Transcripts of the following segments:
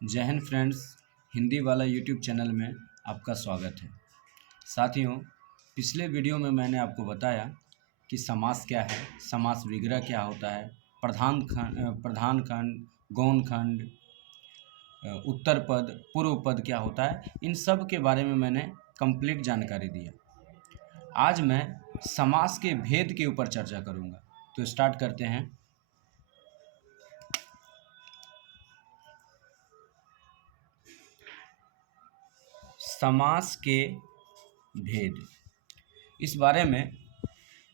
जय हिंद फ्रेंड्स, हिंदी वाला YouTube channel में आपका स्वागत है। साथियों, पिछले वीडियो में मैंने आपको बताया कि समास क्या है, समास विग्रह क्या होता है, प्रधान खंड, गौण खंड, उत्तर पद, पूर्व पद क्या होता है, इन सब के बारे में मैंने कंप्लीट जानकारी दिया। आज मैं समास के भेद के ऊपर चर्चा करूँगा। तो स्टार्ट करते हैं। समास के भेद, इस बारे में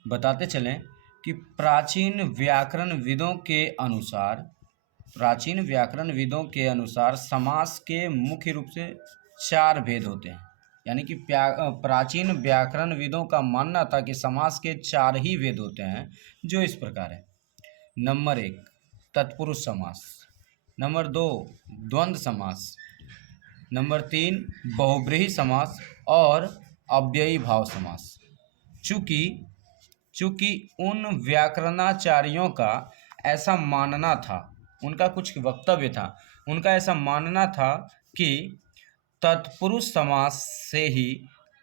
बताते चलें कि प्राचीन व्याकरण विदों के अनुसार समास के मुख्य रूप से 4 भेद होते हैं। यानी कि प्राचीन व्याकरण विदों का मानना था कि समास के 4 ही भेद होते हैं, जो इस प्रकार है। नंबर 1 तत्पुरुष समास, नंबर 2 द्वंद्व समास, नंबर 3 बहुब्रीहि समास और अव्ययी भाव समास। चूँकि उन व्याकरणाचार्यों का ऐसा मानना था, उनका कुछ वक्तव्य था, उनका ऐसा मानना था कि तत्पुरुष समास से ही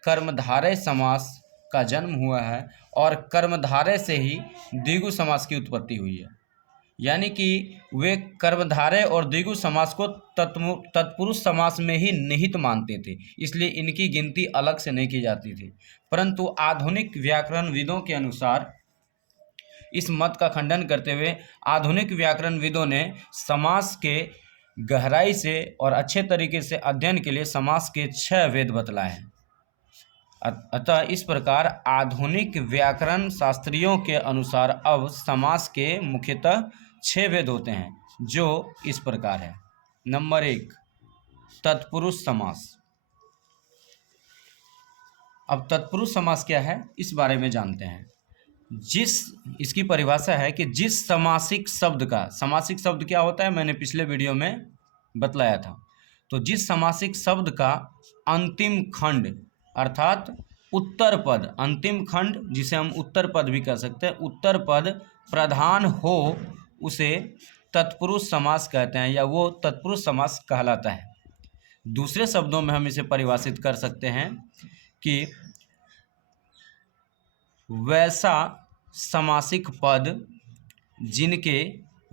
कर्मधारय समास का जन्म हुआ है और कर्मधारय से ही द्विगु समास की उत्पत्ति हुई है। यानी कि वे कर्मधारय और द्विगु समास को तत्पुरुष समास में ही निहित मानते थे, इसलिए इनकी गिनती अलग से नहीं की जाती थी। परंतु आधुनिक व्याकरणविदों के अनुसार इस मत का खंडन करते हुए आधुनिक व्याकरणविदों ने समास के गहराई से और अच्छे तरीके से अध्ययन के लिए समास के 6 भेद बतलाए हैं। अतः इस प्रकार आधुनिक व्याकरण शास्त्रियों के अनुसार अब समास के मुख्यतः 6 भेद होते हैं, जो इस प्रकार है। नंबर 1 तत्पुरुष समास। अब तत्पुरुष समास क्या है, इस बारे में जानते हैं। इसकी परिभाषा है कि जिस समासिक शब्द का, समासिक शब्द क्या होता है मैंने पिछले वीडियो में बतलाया था। तो जिस समासिक शब्द का अंतिम खंड अर्थात उत्तर पद, अंतिम खंड जिसे हम उत्तर पद भी कह सकते हैं, उत्तर पद प्रधान हो, उसे तत्पुरुष समास कहते हैं या वो तत्पुरुष समास कहलाता है। दूसरे शब्दों में हम इसे परिभाषित कर सकते हैं कि वैसा समासिक पद जिनके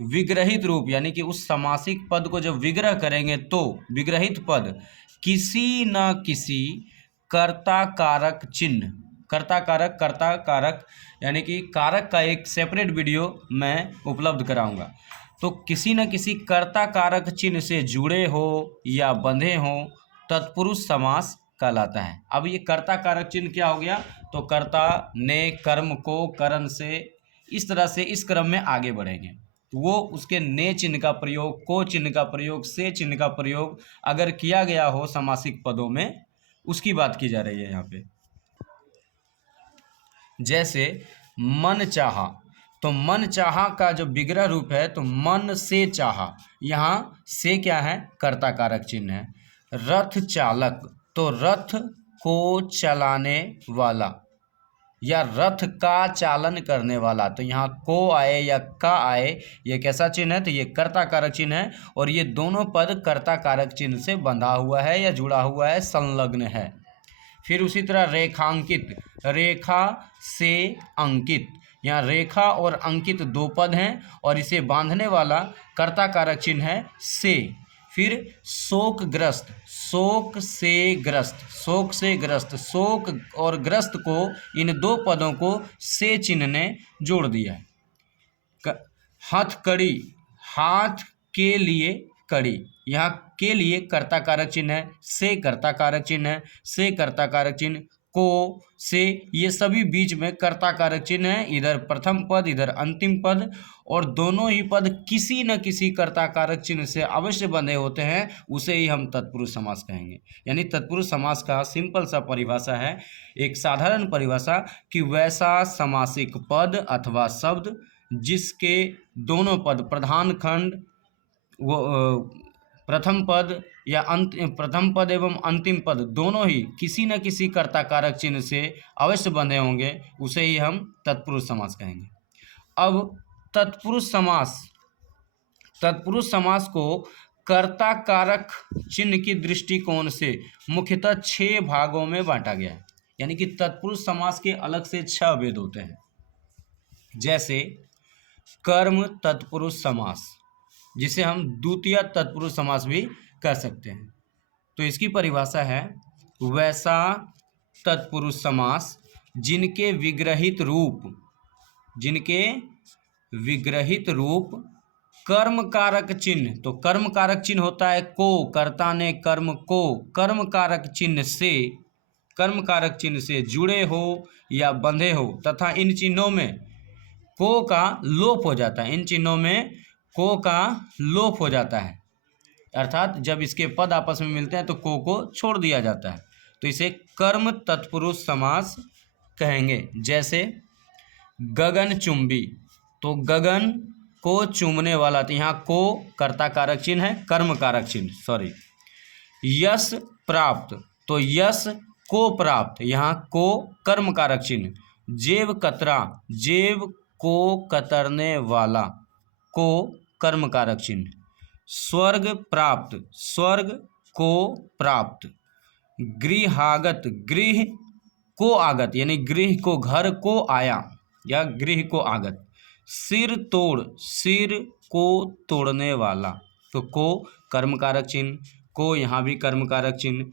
विग्रहित रूप, यानी कि उस समासिक पद को जब विग्रह करेंगे तो विग्रहित पद किसी न किसी कर्ता कारक चिन्ह, कर्ता कारक यानी कि कारक का एक सेपरेट वीडियो मैं उपलब्ध कराऊंगा। तो किसी न किसी कर्ता कारक चिन्ह से जुड़े हो या बंधे हो तत्पुरुष समास कहलाता है। अब ये कर्ता कारक चिन्ह क्या हो गया, तो कर्ता ने कर्म को करण से, इस तरह से इस क्रम में आगे बढ़ेंगे। वो उसके ने चिन्ह का प्रयोग, को चिन्ह का प्रयोग, से चिन्ह का प्रयोग अगर किया गया हो समासिक पदों में, उसकी बात की जा रही है यहाँ पे। जैसे मन चाहा, तो मन चाहा का जो विग्रह रूप है तो मन से चाहा, यहाँ से क्या है, कर्ता कारक चिन्ह है। रथ चालक, तो रथ को चलाने वाला या रथ का चालन करने वाला, तो यहाँ को आए या का आए, ये कैसा चिन्ह है, तो ये कर्ता कारक चिन्ह है और ये दोनों पद कर्ता कारक चिन्ह से बंधा हुआ है या जुड़ा हुआ है, संलग्न है। फिर उसी तरह रेखांकित, रेखा से अंकित, यहाँ रेखा और अंकित 2 पद हैं और इसे बांधने वाला कर्ता कारक चिन्ह है से। फिर शोकग्रस्त, शोक से ग्रस्त, शोक से ग्रस्त, शोक और ग्रस्त को, इन 2 पदों को से चिन्ह ने जोड़ दिया है। हथकड़ी, हाथ के लिए कड़ी, यहाँ के लिए कर्ता कारक चिन्ह है, से कर्ता कारक चिन्ह है, से कर्ता कारक चिन्ह, को, से, ये सभी बीच में कर्ता कारक चिन्ह है। इधर प्रथम पद, इधर अंतिम पद, और दोनों ही पद किसी न किसी कर्ता कारक चिन्ह से अवश्य बंधे होते हैं, उसे ही हम तत्पुरुष समास कहेंगे। यानी तत्पुरुष समास का सिंपल सा परिभाषा है, एक साधारण परिभाषा, कि वैसा समासिक पद अथवा शब्द जिसके दोनों पद, प्रधान खंड, वो प्रथम पद या प्रथम पद एवं अंतिम पद दोनों ही किसी न किसी कर्ता कारक चिन्ह से अवश्य बंधे होंगे, उसे ही हम तत्पुरुष समास कहेंगे। अब तत्पुरुष समास को कर्ता कारक चिन्ह की दृष्टिकोण से मुख्यतः 6 भागों में बांटा गया है। यानी कि तत्पुरुष समास के अलग से 6 भेद होते हैं। जैसे कर्म तत्पुरुष समास, जिसे हम द्वितीय तत्पुरुष समास भी कह सकते हैं। तो इसकी परिभाषा है वैसा तत्पुरुष समास जिनके विग्रहित रूप कर्म कारक चिन्ह, तो कर्म कारक चिन्ह होता है को, कर्ता ने कर्म को कर्म कारक चिन्ह से जुड़े हो या बंधे हो, तथा इन चिन्हों में को का लोप हो जाता है। अर्थात जब इसके पद आपस में मिलते हैं तो को छोड़ दिया जाता है, तो इसे कर्म तत्पुरुष समास कहेंगे। जैसे गगन चुंबी, तो गगन को चूमने वाला, तो यहाँ को कर्ता कारक चिन्ह है, कर्म कारक चिन्ह यश प्राप्त, तो यश को प्राप्त, यहाँ को कर्म कारक चिन्ह। जेव कतरा, जेव को कतरने वाला, को कर्म कारक चिन्ह। स्वर्ग प्राप्त, स्वर्ग को प्राप्त। गृहागत, गृह को आगत, यानी गृह को, घर को आया या गृह को आगत। सिर तोड़, सिर को तोड़ने वाला, तो को कर्म कारक चिन्ह, को यहाँ भी कर्म कारक चिन्ह।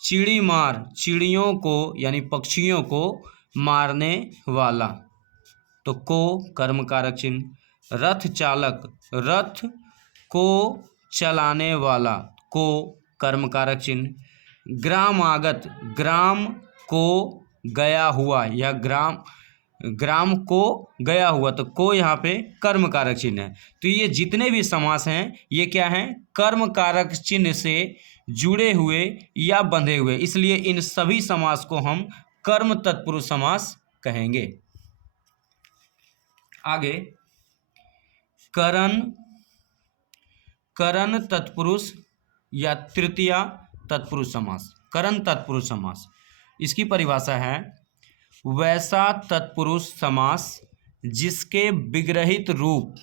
चिड़ी मार, चिड़ियों को यानी पक्षियों को मारने वाला, तो को कर्म कारक चिन्ह। रथ चालक, रथ को चलाने वाला, को कर्म कारक चिन्ह। ग्राम आगत, ग्राम को गया हुआ या ग्राम को गया हुआ, तो को यहाँ पे कर्म कारक चिन्ह है। तो ये जितने भी समास हैं ये क्या हैं, कर्म कारक चिन्ह से जुड़े हुए या बंधे हुए, इसलिए इन सभी समास को हम कर्म तत्पुरुष समास कहेंगे। आगे करण तत्पुरुष या तृतीय तत्पुरुष समास। करण तत्पुरुष समास, इसकी परिभाषा है वैसा तत्पुरुष समास जिसके विग्रहित रूप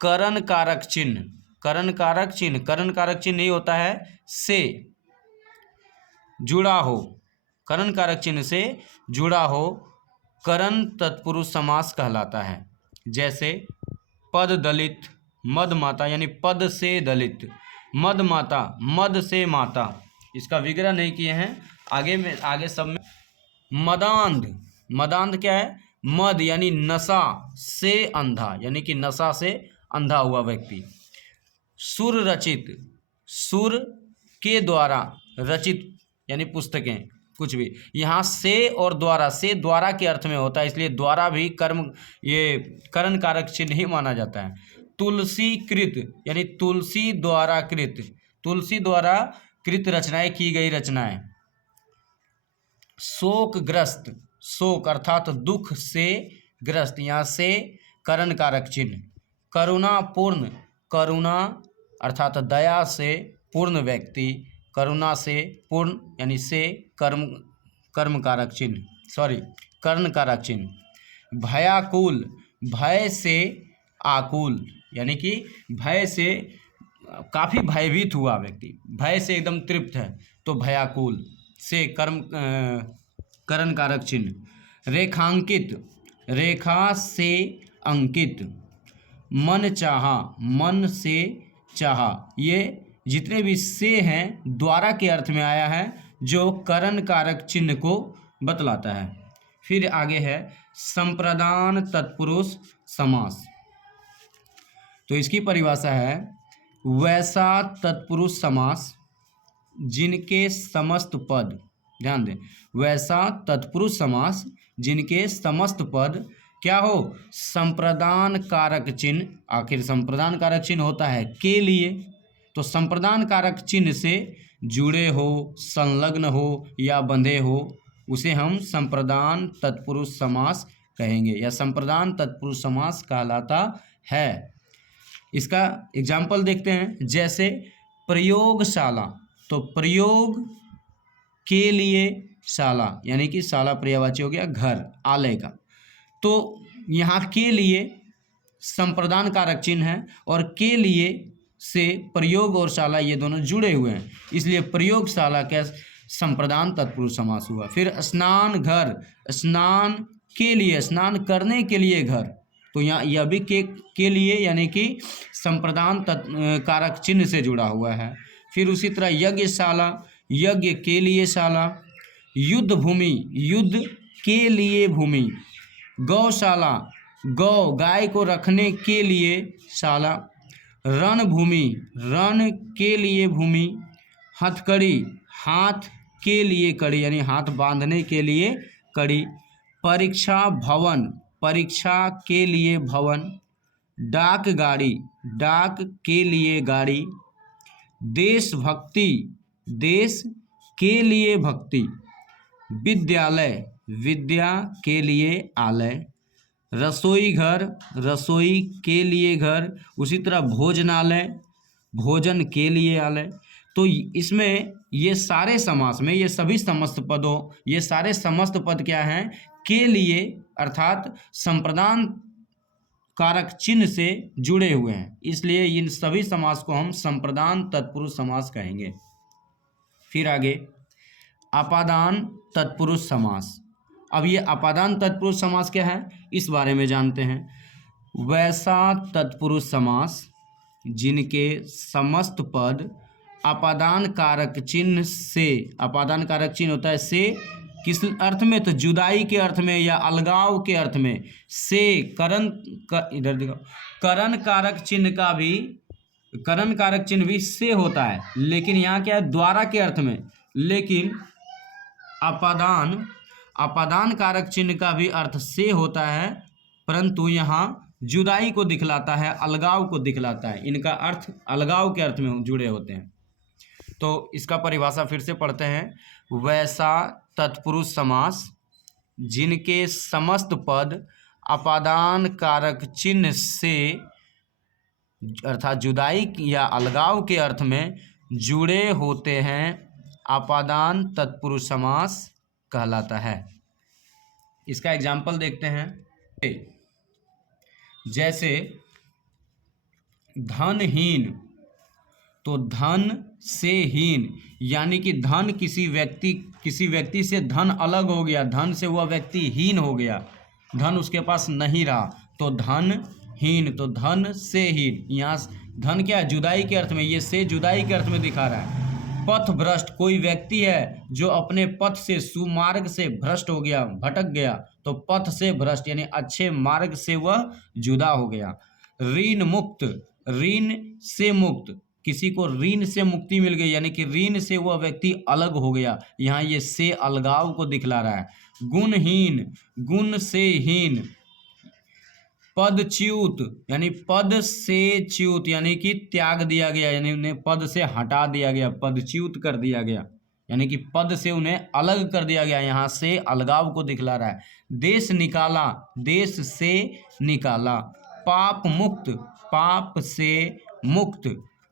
करण कारक चिन्ह ही होता है से जुड़ा हो, करण कारक चिन्ह से जुड़ा हो, करण तत्पुरुष समास कहलाता है। जैसे पद दलित, मद माता, यानी पद से दलित, मद माता, मद से माता, इसका विग्रह नहीं किए हैं, आगे सब में। मदांध क्या है, मद यानी नशा से अंधा, यानी कि नशा से अंधा हुआ व्यक्ति। सुर रचित, सुर के द्वारा रचित यानी पुस्तकें, कुछ भी, यहाँ से और द्वारा, से द्वारा के अर्थ में होता है, इसलिए द्वारा भी ये करण कारक चिन्ह ही माना जाता है। तुलसी कृत यानी तुलसी द्वारा कृत रचनाएं, की गई रचनाएं। शोकग्रस्त, शोक अर्थात दुख से ग्रस्त, यहाँ से करण कारक चिन्ह। करुणापूर्ण, करुणा अर्थात दया से पूर्ण व्यक्ति, करुणा से पूर्ण यानी से कर्ण कारक चिन्ह। भयाकुल, भय से आकुल, यानी कि भय से काफ़ी भयभीत हुआ व्यक्ति, भय से एकदम तृप्त है, तो भयाकुल से करण कारक चिन्ह। रेखांकित, रेखा से अंकित। मन चाहा, मन से चाहा, ये जितने भी से हैं द्वारा के अर्थ में आया है, जो करण कारक चिन्ह को बतलाता है। फिर आगे है संप्रदान तत्पुरुष समास। तो इसकी परिभाषा है वैसा तत्पुरुष समास जिनके समस्त पद, ध्यान दें, वैसा तत्पुरुष समास जिनके समस्त पद क्या हो, संप्रदान कारक चिन्ह। आखिर संप्रदान कारक चिन्ह होता है के लिए, तो संप्रदान कारक चिन्ह से जुड़े हो, संलग्न हो या बंधे हो, उसे हम संप्रदान तत्पुरुष समास कहेंगे या संप्रदान तत्पुरुष समास कहलाता है। इसका एग्जाम्पल देखते हैं, जैसे प्रयोगशाला, तो प्रयोग के लिए शाला, यानी कि शाला पर्यायवाची हो गया घर, आलय का, तो यहाँ के लिए संप्रदान कारक चिन्ह है और के लिए से प्रयोग और शाला ये दोनों जुड़े हुए हैं, इसलिए प्रयोगशाला का संप्रदान तत्पुरुष समास हुआ। फिर स्नान घर, स्नान के लिए, स्नान करने के लिए घर, तो यहाँ यह भी के लिए यानी कि संप्रदान कारक चिन्ह से जुड़ा हुआ है। फिर उसी तरह यज्ञशाला, यज्ञ के लिए शाला। युद्ध भूमि, युद्ध के लिए भूमि। गौशाला, गौ गाय को रखने के लिए शाला। रणभूमि, रण के लिए भूमि। हथकड़ी, हाथ के लिए कड़ी यानी हाथ बांधने के लिए कड़ी। परीक्षा भवन, परीक्षा के लिए भवन। डाक गाड़ी, डाक के लिए गाड़ी। देशभक्ति, देश के लिए भक्ति। विद्यालय, विद्या के लिए आलय। रसोई घर, रसोई के लिए घर। उसी तरह भोजनालय, भोजन के लिए आलय। तो इसमें ये सारे समास में ये सभी समस्त पदों, ये सारे समस्त पद क्या हैं? के लिए अर्थात संप्रदान कारक चिन्ह से जुड़े हुए हैं, इसलिए इन सभी समास को हम संप्रदान तत्पुरुष समास कहेंगे। फिर आगे अपादान तत्पुरुष समास। अब ये अपादान तत्पुरुष समास क्या है, इस बारे में जानते हैं। वैसा तत्पुरुष समास जिनके समस्त पद अपादान कारक चिन्ह से, अपादान कारक चिन्ह होता है से, किस अर्थ में? तो जुदाई के अर्थ में या अलगाव के अर्थ में। से करण इधर देखो, करण कारक चिन्ह का भी, करण कारक चिन्ह भी से होता है, लेकिन यहाँ क्या है? द्वारा के अर्थ में। लेकिन अपादान कारक चिन्ह का भी अर्थ से होता है, परंतु यहाँ जुदाई को दिखलाता है, अलगाव को दिखलाता है। इनका अर्थ अलगाव के अर्थ में जुड़े होते हैं। तो इसका परिभाषा फिर से पढ़ते हैं। वैसा तत्पुरुष समास जिनके समस्त पद अपादान कारक चिन्ह से अर्थात जुदाई या अलगाव के अर्थ में जुड़े होते हैं, अपादान तत्पुरुष समास कहलाता है। इसका एग्जाम्पल देखते हैं। जैसे धनहीन, तो धन से हीन यानी कि धन किसी व्यक्ति से धन अलग हो गया, धन से वह व्यक्ति हीन हो गया, धन उसके पास नहीं रहा, तो धन हीन, तो धन से हीन। यहाँ धन क्या है? जुदाई के अर्थ में, ये से जुदाई के अर्थ में दिखा रहा है। पथ भ्रष्ट, कोई व्यक्ति है जो अपने पथ से, सुमार्ग से भ्रष्ट हो गया, भटक गया, तो पथ से भ्रष्ट यानी अच्छे मार्ग से वह जुदा हो गया। ऋण मुक्त, ऋण से मुक्त, किसी को ऋण से मुक्ति मिल गई यानी कि ऋण से वह व्यक्ति अलग हो गया, यहाँ ये से अलगाव को दिखला रहा है। गुणहीन, गुण से हीन। पदच्युत यानी पद से च्युत यानी कि त्याग दिया गया, यानी उन्हें पद से हटा दिया गया, पदच्युत कर दिया गया यानी कि पद से उन्हें अलग कर दिया गया, यहाँ से अलगाव को दिखला रहा है। देश निकाला, देश से निकाला। पाप मुक्त, पाप से मुक्त।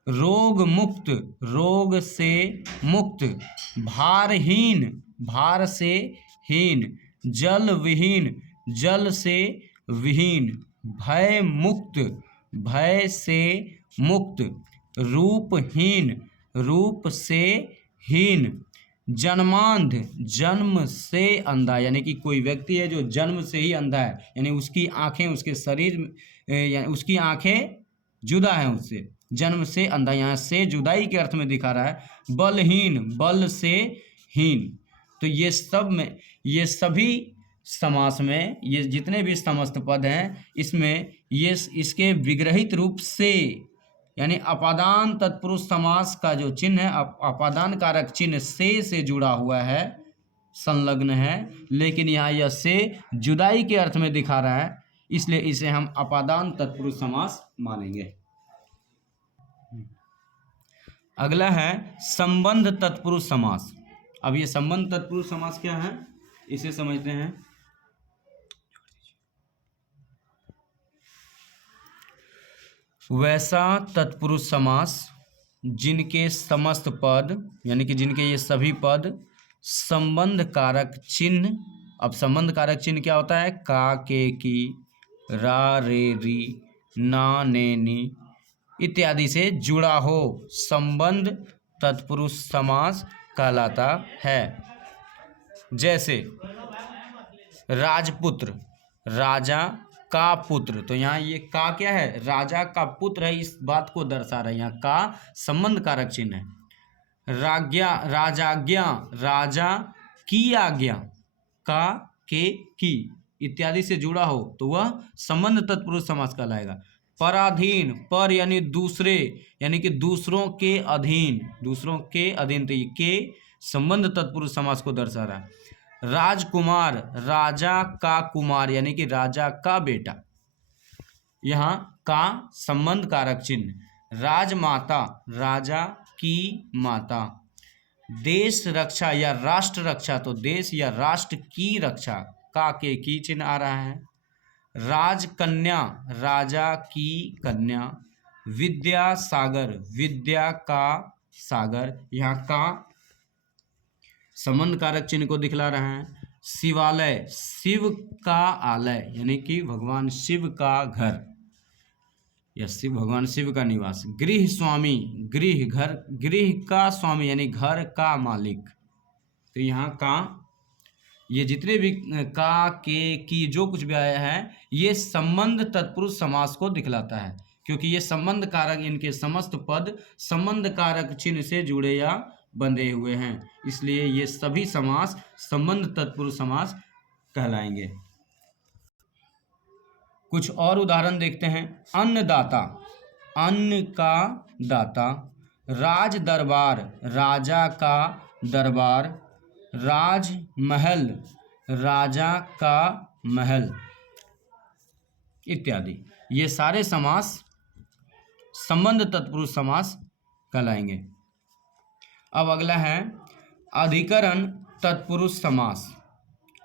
रोग मुक्त, रोग से मुक्त। भारहीन, भार से हीन। जल विहीन, जल से विहीन। भय मुक्त, भय से मुक्त। रूपहीन, रूप से हीन। जन्मांध, जन्म से अंधा यानी कि कोई व्यक्ति है जो जन्म से ही अंधा है, यानी उसकी आंखें, उसके शरीर यानी उसकी आंखें जुदा हैं उससे, जन्म से अंधा, यहाँ से जुदाई के अर्थ में दिखा रहा है। बलहीन, बल से हीन। तो ये सब में, ये सभी समास में, ये जितने भी समस्त पद हैं, इसमें ये इसके विग्रहित रूप से यानी अपादान तत्पुरुष समास का जो चिन्ह है, अपादान कारक चिन्ह से जुड़ा हुआ है, संलग्न है, लेकिन यहाँ यह से जुदाई के अर्थ में दिखा रहा है, इसलिए इसे हम अपादान तत्पुरुष समास मानेंगे। अगला है संबंध तत्पुरुष समास। अब ये संबंध तत्पुरुष समास क्या है, इसे समझते हैं। वैसा तत्पुरुष समास जिनके समस्त पद यानी कि जिनके ये सभी पद संबंध कारक चिन्ह, अब संबंध कारक चिन्ह क्या होता है? का, के, की, रा, रे, री, ना, ने, नी, इत्यादि से जुड़ा हो संबंध तत्पुरुष समास कहलाता है। जैसे राजपुत्र, राजा का पुत्र, तो यहाँ ये का क्या है, राजा का पुत्र है, इस बात को दर्शा रहा है। यहाँ का संबंध कारक चिन्ह है। राज्ञा, राजाज्ञा, राजा की आज्ञा, का के की इत्यादि से जुड़ा हो तो वह संबंध तत्पुरुष समास कहलाएगा। पराधीन, पर यानी दूसरे, यानी कि दूसरों के अधीन, दूसरों के अधीन, तो ये के संबंध तत्पुरुष समास को दर्शा रहा है। राजकुमार, राजा का कुमार यानी कि राजा का बेटा, यहाँ का संबंध कारक चिन्ह। राजमाता, राजा की माता। देश रक्षा या राष्ट्र रक्षा, तो देश या राष्ट्र की रक्षा, का के की चिन्ह आ रहा है। राजकन्या, राजा की कन्या। विद्या सागर, विद्या का सागर, यहाँ का संबंध कारक चिन्ह को दिखला रहा है। शिवालय, शिव का आलय यानी कि भगवान शिव का घर या शिव भगवान शिव का निवास। गृह स्वामी, गृह घर, गृह का स्वामी यानी घर का मालिक। तो यहाँ का, ये जितने भी का के की जो कुछ भी आया है ये संबंध तत्पुरुष समास को दिखलाता है, क्योंकि ये संबंध कारक, इनके समस्त पद संबंध कारक चिन्ह से जुड़े या बंधे हुए हैं, इसलिए ये सभी समास संबंध तत्पुरुष समास कहलाएंगे। कुछ और उदाहरण देखते हैं। अन्नदाता, अन्न का दाता। राज दरबार, राजा का दरबार। राजमहल, राजा का महल इत्यादि, ये सारे समास संबंध तत्पुरुष समास कहलाएंगे। अब अगला है अधिकरण तत्पुरुष समास।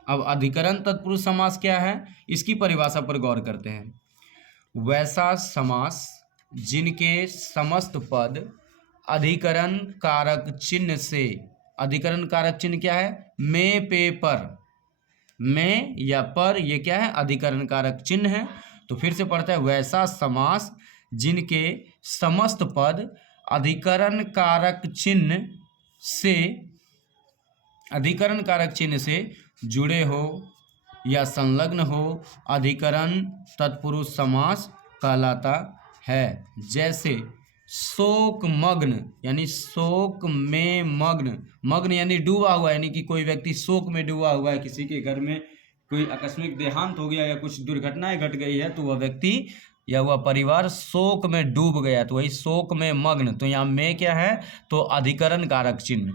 अब अधिकरण तत्पुरुष समास क्या है, इसकी परिभाषा पर गौर करते हैं। वैसा समास जिनके समस्त पद अधिकरण कारक चिन्ह से, अधिकरण कारक चिन्ह क्या है, में, पे, पर, में या पर, ये क्या है, अधिकरण कारक चिन्ह है। तो फिर से पढ़ते हैं, वैसा समास जिनके समस्त पद अधिकरण कारक चिन्ह से, अधिकरण कारक चिन्ह से जुड़े हो या संलग्न हो, अधिकरण तत्पुरुष समास कहलाता है। जैसे शोक मग्न यानी शोक में मग्न, मग्न यानी डूबा हुआ, यानी कि कोई व्यक्ति शोक में डूबा हुआ है, किसी के घर में कोई आकस्मिक देहांत हो गया या कुछ दुर्घटनाएं घट गई है तो वह व्यक्ति या वह परिवार शोक में डूब गया, तो वही शोक में मग्न। तो यहाँ में क्या है, तो अधिकरण कारक चिन्ह।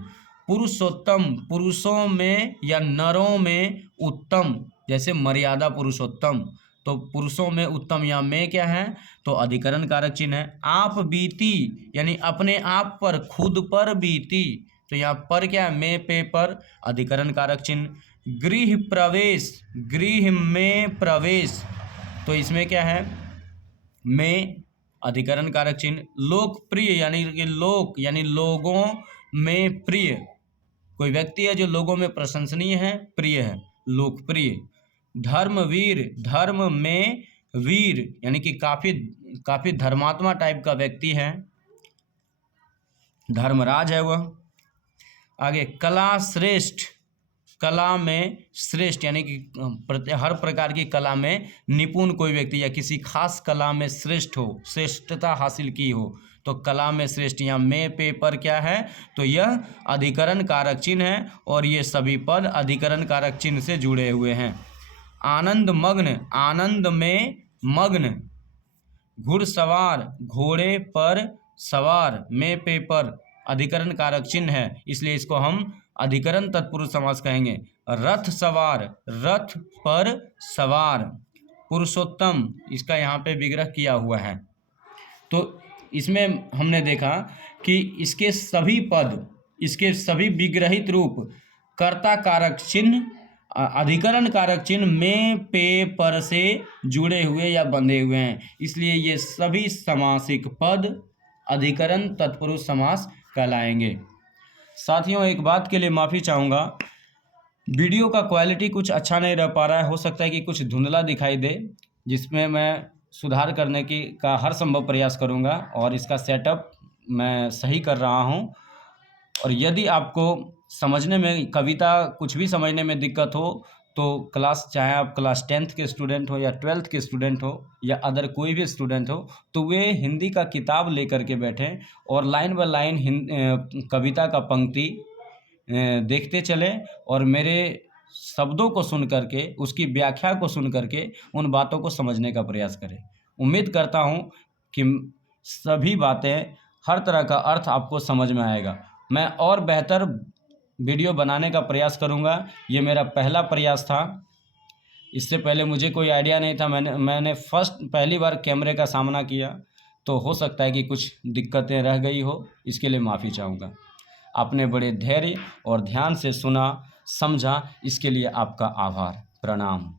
पुरुषोत्तम, पुरुषों में या नरों में उत्तम, जैसे मर्यादा पुरुषोत्तम, तो पुरुषों में उत्तम, यहाँ में क्या है, तो अधिकरण कारक चिन्ह है। आप बीती यानी अपने आप पर, खुद पर बीती, तो यहाँ पर क्या है, में, पे, पर, अधिकरण कारक चिन्ह। गृह प्रवेश, गृह में प्रवेश, तो इसमें क्या है, में, अधिकरण कारक चिन्ह। लोकप्रिय यानी कि लोक यानी लोगों में प्रिय, कोई व्यक्ति है जो लोगों में प्रशंसनीय है, प्रिय है, लोकप्रिय। धर्मवीर, धर्म में वीर यानी कि काफी धर्मात्मा टाइप का व्यक्ति है, धर्मराज है वह। आगे कला श्रेष्ठ, कला में श्रेष्ठ यानी कि हर प्रकार की कला में निपुण कोई व्यक्ति या किसी खास कला में श्रेष्ठ हो, श्रेष्ठता हासिल की हो, तो कला में श्रेष्ठ। यहाँ में, पे, पर क्या है, तो यह अधिकरण कारक चिन्ह है और ये सभी पद अधिकरण कारक चिन्ह से जुड़े हुए हैं। आनंद मग्न, आनंद में मग्न। घुड़सवार, घोड़े पर सवार, में, पे, पर, अधिकरण कारक चिन्ह है, इसलिए इसको हम अधिकरण तत्पुरुष समास कहेंगे। रथ सवार, रथ पर सवार। पुरुषोत्तम, इसका यहाँ पे विग्रह किया हुआ है। तो इसमें हमने देखा कि इसके सभी पद, इसके सभी विग्रहित रूप कर्ता कारक चिन्ह, अधिकरण कारक चिन्ह में, पे, पर से जुड़े हुए या बंधे हुए हैं, इसलिए ये सभी समासिक पद अधिकरण तत्पुरुष समास कहलाएंगे। साथियों, एक बात के लिए माफ़ी चाहूँगा, वीडियो का क्वालिटी कुछ अच्छा नहीं रह पा रहा है, हो सकता है कि कुछ धुंधला दिखाई दे, जिसमें मैं सुधार करने की का हर संभव प्रयास करूँगा और इसका सेटअप मैं सही कर रहा हूँ। और यदि आपको समझने में कविता कुछ भी समझने में दिक्कत हो तो क्लास, चाहे आप क्लास 10th के स्टूडेंट हो या 12th के स्टूडेंट हो या अदर कोई भी स्टूडेंट हो, तो वे हिंदी का किताब लेकर के बैठें और लाइन बाय लाइन कविता का पंक्ति देखते चलें और मेरे शब्दों को सुन करके, उसकी व्याख्या को सुन करके उन बातों को समझने का प्रयास करें। उम्मीद करता हूँ कि सभी बातें, हर तरह का अर्थ आपको समझ में आएगा। मैं और बेहतर वीडियो बनाने का प्रयास करूँगा। ये मेरा पहला प्रयास था। इससे पहले मुझे कोई आइडिया नहीं था। मैंने पहली बार कैमरे का सामना किया, तो हो सकता है कि कुछ दिक्कतें रह गई हो, इसके लिए माफ़ी चाहूँगा। आपने बड़े धैर्य और ध्यान से सुना, समझा, इसके लिए आपका आभार। प्रणाम।